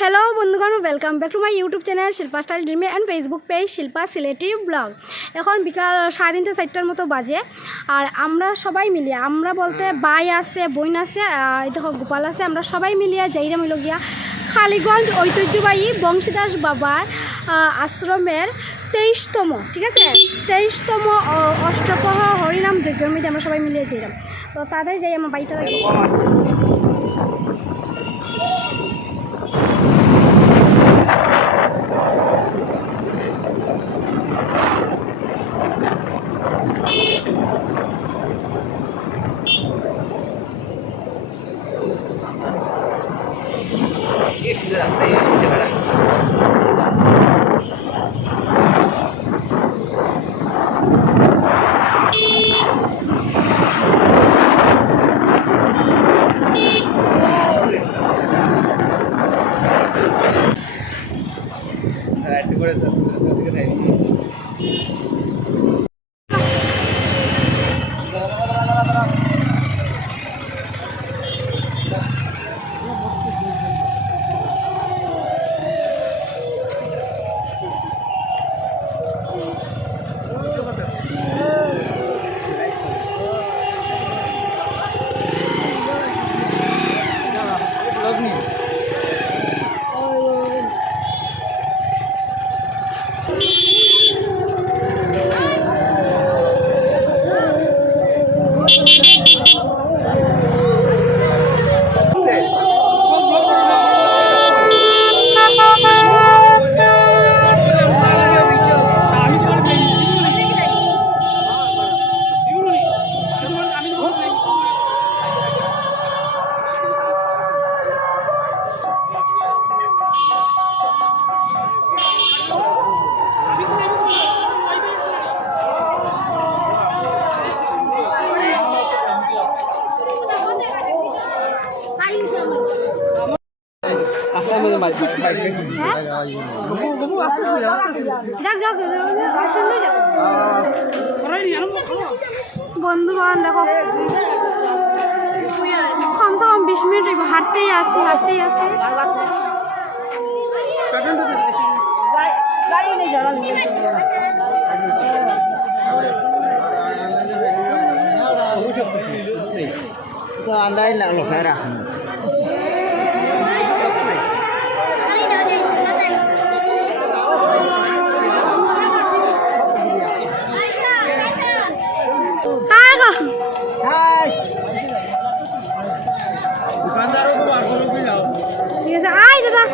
Hello বন্ধুগণ welcome back to my YouTube channel Shilpa style ড্রিমে and Facebook page Shilpa Sylheti blog এখন বিকাল সাড়ে তিনটে, চারটার মতো বাজে। আর আমরা সবাই মিলিয়ে আমরা বলতে বাই আছে বইন আছে, আর এই দেখো গোপাল আছে, আমরা সবাই মিলিয়ে যাইরাম হইল গিয়া খালিগঞ্জ ঐতিহ্যবাহী বংশীদাস বাবার আশ্রমের তেইশতম, ঠিক আছে? তেইশতম অষ্টপ্রহ হরিনাম যজ্ঞের মধ্যে আমরা সবাই মিলিয়ে যাইলাম তো তাদের যাই আমার বাড়িতে বন্ধুগণ দেখো। কমসে কম বিশ মিনিট হাঁটতেই আসি হাঁটতেই আসি তো আন্দাজ লাগল ফের এখন হ্যাঁ গো ঠিক আছে আয় দাদা।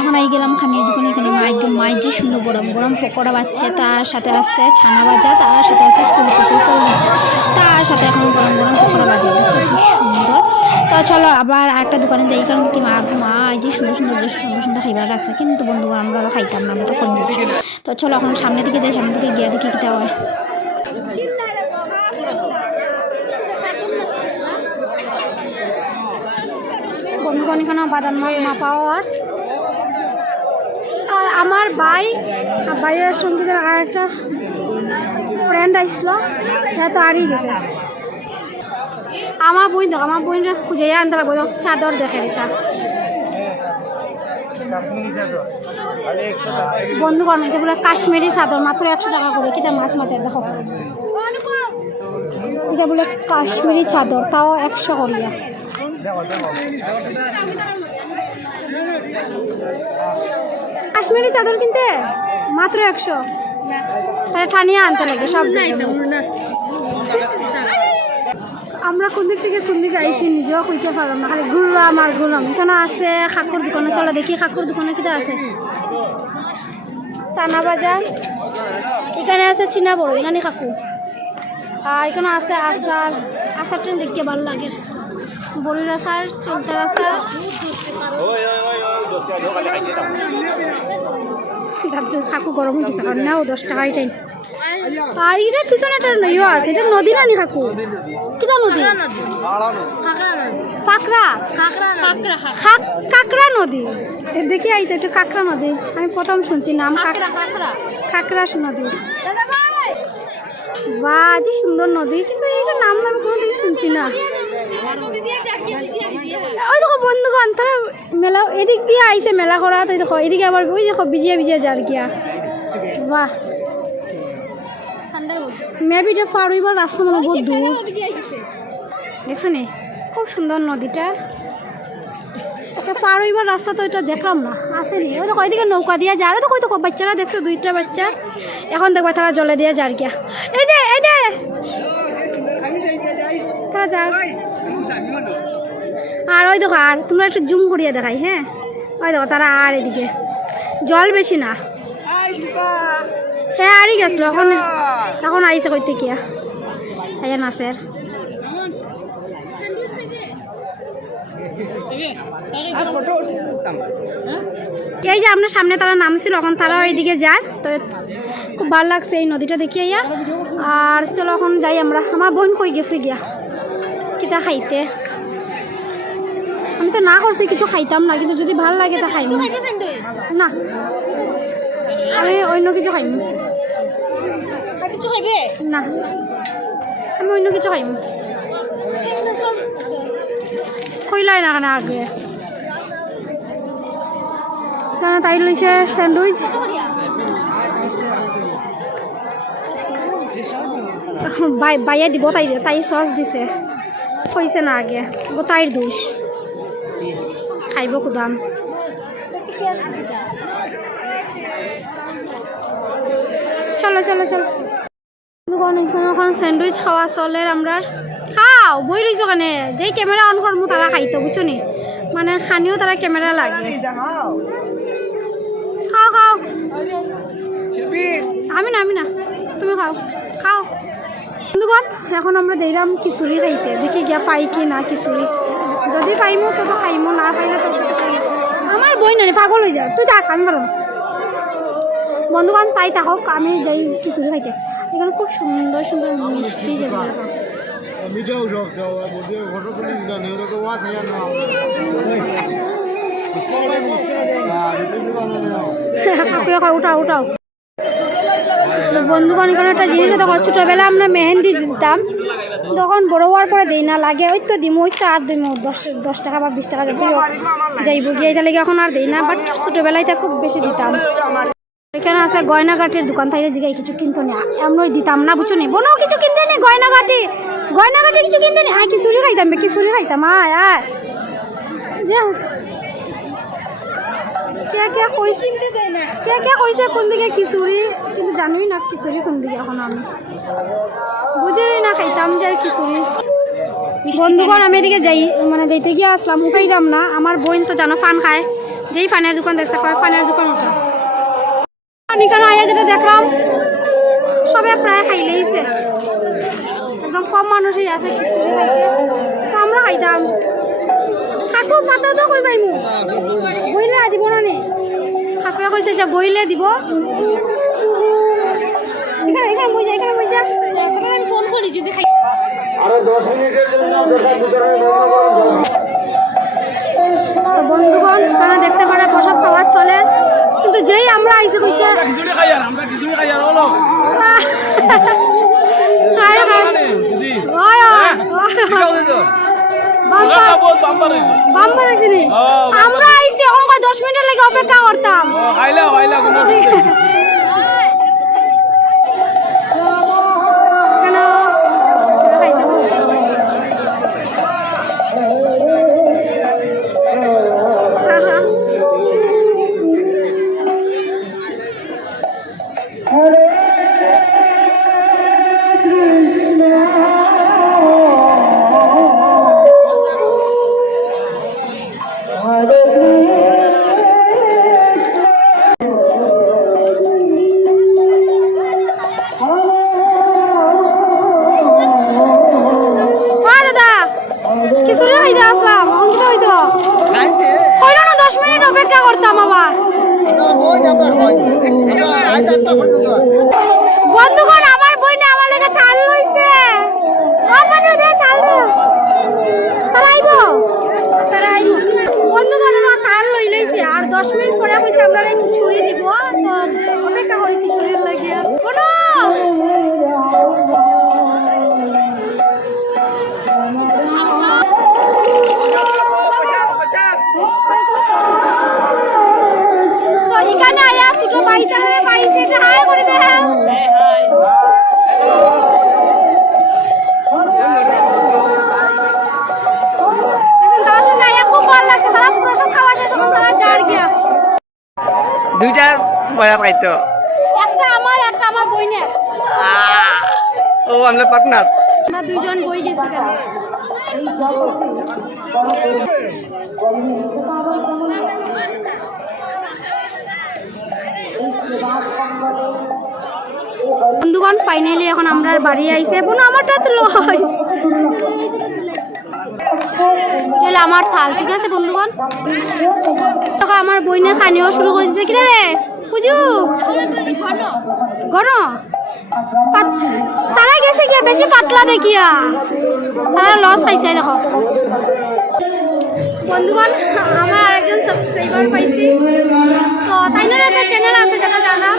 এখন গেলাম দোকানে মাছ যে সুন্দর তার সাথে ছানা তার সাথে তার সাথে এখন পকোড়া সুন্দর। চলো, আবার আরেকটা দোকানে যাই, কারণ কি মা যে সুন্দর সুন্দর যে সুন্দর সুন্দর খাইবার রাখছে, কিন্তু বন্ধুগণ, আমরা খাইতাম না তো তো চলো, এখন সামনে দিকে যাই সামনে দিকে গিয়ে দেখি কী হয় বন্ধুগণ এখানে বাদাম মাপাও আর আমার ভাই ভাইয়ের সঙ্গে যে আর একটা ফ্রেন্ড আসছিল সেটা তো আরই গেছে। আমার বই দেখো, আমার বইটা খুঁজে আনতে লাগবে চাদর দেখে এটা। বন্ধুগণ এটা বলে কাশ্মীরি চাদর, মাত্র একশো টাকা করে। কিতা মাছ মাতে দেখো। এটা বলে কাশ্মীরি চাদর, তাও একশো করিয়া। কাশ্মীরি চাদর কিনতে? মাত্র একশো। তাহলে ঠানিয়ে আনতে লাগে সব। আমরা কোন দিক থেকে কোন দিকে আইসি নিজেও কইতে পারলাম না খালি ঘুরলাম আর ঘুরলাম। এখানে আছে খাকুর দোকানে চলো দেখি খাকুর দোকানে কিটা আছে। সানা বাজার। এখানে আছে চিনা বড় এখানে খাকু। আর এখানে আছে আচার। আচারটা দেখতে ভালো লাগে। বড়ির আচার চলতার তাতে খাকু গরম হয়ে গেছে। কারণ নাও দশ টাকা এটাই আর এটার পিছনে একটা নদীও আছে এটা নদী না নি কাকু? কিটা নদী? কাকড়া কাকড়া নদী। এ দেখি আইতে একটু কাকড়া নদী। আমি প্রথম শুনছি নাম কাকড়া কাকড়া। নদী। বাহ যে সুন্দর নদী। কিন্তু এইটার নাম আমি কোনোদিন শুনছি না। ওই দেখো বন্ধুগণ, তারা মেলা এদিক দিয়ে আইছে মেলা করা, তো দেখো, এদিকে আবার ওই দেখো বিজিয়ে বিজিয়ে যার গিয়া। বাহ। মেবি এটা পার হইবার রাস্তা মনে বহুত দূর। দেখছ নি? খুব সুন্দর নদীটা। ওকে পার হইবার রাস্তা তো এটা দেখলাম না আসেনি ওই দেখো, ওইদিকে নৌকা দিয়ে যার দেখো, ওই দেখো, বাচ্চারা দেখছ, দুইটা বাচ্চা। এখন দেখবা তারা জলে দিয়ে যার গিয়া। এই দে এই দে। তারা যার আর ওই দেখো আর তোমরা একটু জুম করিয়ে দেখাই হ্যাঁ? ওই দেখো তারা আর এদিকে। জল বেশি না। হ্যাঁ আরই গেছিল এখন এখন আইসে কইতে কিয়া নাচের এই যে আপনার সামনে তারা নামছিল এখন তারা ওইদিকে যায়। তো খুব ভালো লাগছে এই নদীটা দেখিয়ে আর চলো এখন যাই আমরা। আমার বোন কই গেছে গিয়া? কিতা খাইতে। আমি তো না করছি কিছু খাইতাম না কিন্তু যদি ভালো লাগে তা খাইম। না। আমি অন্য কিছু খাইম। কিছু খাইবে? না। আমি অন্য কিছু খাইম। কইলাই না কেন আগে। কেন তাই লইছে স্যান্ডউইচ বাই বাইয়া দিব তাই তাই সস দিছে। কইছে না আগে। গো তাইর দোষ। খাইব কুদাম। চলো চলো চলো। স্যান্ডউইচ খাওয়া চলে আমরা। খাও বই রইছো কানে? যেই ক্যামেরা অন করব তারা খাইতো বুঝছ নি? মানে খানিও তারা ক্যামেরা লাগে। খাও খাও। আমি না আমি না। তুমি খাও। খাও। বন্ধুগণ এখন আমরা যাইলাম খিচুড়ি খাইতে দেখি গিয়া পাই কি না খিচুড়ি। যদি পাইমো তো খাইমো না পাইলে তো আমার বই নানি পাগল হয়ে যায় তুই থাক আমি পারো বন্ধুগণ তাই থাকক আমি যাই খিচুড়ি খাইতে। এখানে খুব সুন্দর সুন্দর মিষ্টি যেগুলো উঠাও উঠাও। বন্ধুগণ, এখানে একটা জিনিস দেখো ছোটোবেলা আমরা মেহেন্দি দিতাম। তখন বড় হওয়ার পরে দিই না, লাগে। ওই তো দিমু, ওই তো আর দিমু। দশ দশ টাকা বা বিশ টাকা যদি যাইব গিয়ে, এটা লেগে এখন আর দিই না। বাট ছোটোবেলায় তা খুব বেশি দিতাম। এখানে আছে গয়নাঘাটির দোকান থাকে জিগাই কিছু কিনতো না। এমনই দিতাম না, বুঝছ নি? বোনও কিছু কিনতে নি গয়নাঘাটি গয়নাঘাটি কিছু কিনতে নি আয় খিচুড়ি খাইতাম বে খিচুড়ি খাইতাম? আয় আয়। যা কে কে কে কে কোন দিকে খিচুড়ি? কিন্তু না খিচুড়ি কোন দিকে এখন না, খাইতাম যে খিচুড়ি। বন্ধুগণ, আমি এদিকে যাই মানে যাইতে গিয়ে আসলাম উঠাইলাম না। আমার বোন তো জানো ফান খায়। যেই ফানের দোকান দেখছে, কয় ফানের দোকান উঠা নিকানো আয়া যেটা দেখলাম, সবে প্রায় খাইলেইছে একদম কম মানুষই আছে খিচুড়ি খাইতে। আমরা খাইতাম। ফাটাও তো কই পাইমু বইলে দিব না নে? কাকুয়ে কইছে যে বইলে দিব। এখানে এখানে বই যা এখানে বই যা। আমি ফোন করি যদি খাই তো বন্ধুগণ তারা দেখতে পারে প্রসাদ খাওয়া চলে। কিন্তু যেই আমরা আইসে কইছে খিচুড়ি খাই আর আমরা খিচুড়ি খাই আর হলো খাই খাই দিদি ওয় ওয় ঠিক আছে তো। বাম্পার আইছে নি? আমরা আইসি এখন কয় 10 মিনিটের লাগি অপেক্ষা করতাম। আইলা আইলা কোনো কেন বয়া খাইতো একটা আমার একটা আমার বইনের ও আমরা পার্টনার আমরা দুইজন বই গেছি কেন? বন্ধুগণ ফাইনালি এখন আমরা বাড়ি আইছে বোন আমারটা তো লয় আমার থাল ঠিক আছে বন্ধুগণ? তখন আমার বইনে খানিও শুরু করে দিছে। কিনা রে? পুজু ঘন। তারা গেছে গিয়া, বেশি পাতলা দেখিয়া। তারা লস খাইছে দেখো। বন্ধুগণ, আমার আরেকজন সাবস্ক্রাইবার পাইছি। তো তাই না একটা চ্যানেল আছে, যেটা জানা।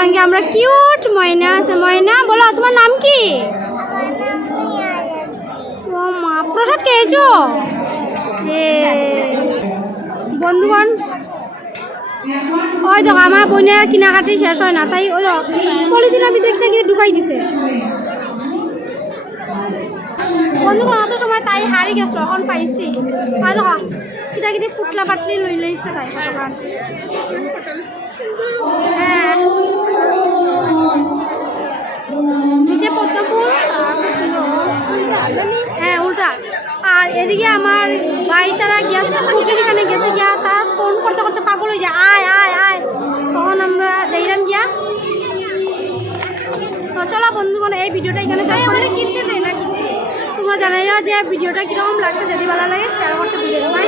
সঙ্গে আমরা কিউট ময়না আছে। ময়না, বলো, তোমার নাম কি? প্রসাদ খেয়েছো? বন্ধুগণ, ওই দেখো, আমার বোনের কিনাকাটি শেষ হয় না, তাই ওই দেখো পলিথিনের ভিতরে থেকে ঢুকাই দিছে। বন্ধুগণ, অত সময় তাই হারি গেছিল, এখন পাইছি। হয় দেখো কিটা কিটা ফুটলা পাটলি লই লইছে তাই হ্যাঁ। হ্যাঁ উল্টা। আর এদিকে আমার ভাই তারা গিয়েছে ফুটের এখানে গেছে গিয়া, তার ফোন করতে করতে পাগল হয়ে যায়, আয় আয় আয়। তখন আমরা যাইলাম গিয়া। তো চলো বন্ধুগণ, এই ভিডিওটা এখানে শেষ করে। কিনতে দেয় না তোমরা জানাইও যে ভিডিওটা কীরকম লাগছে, যদি ভালো লাগে শেয়ার করতে ভিডিও বাই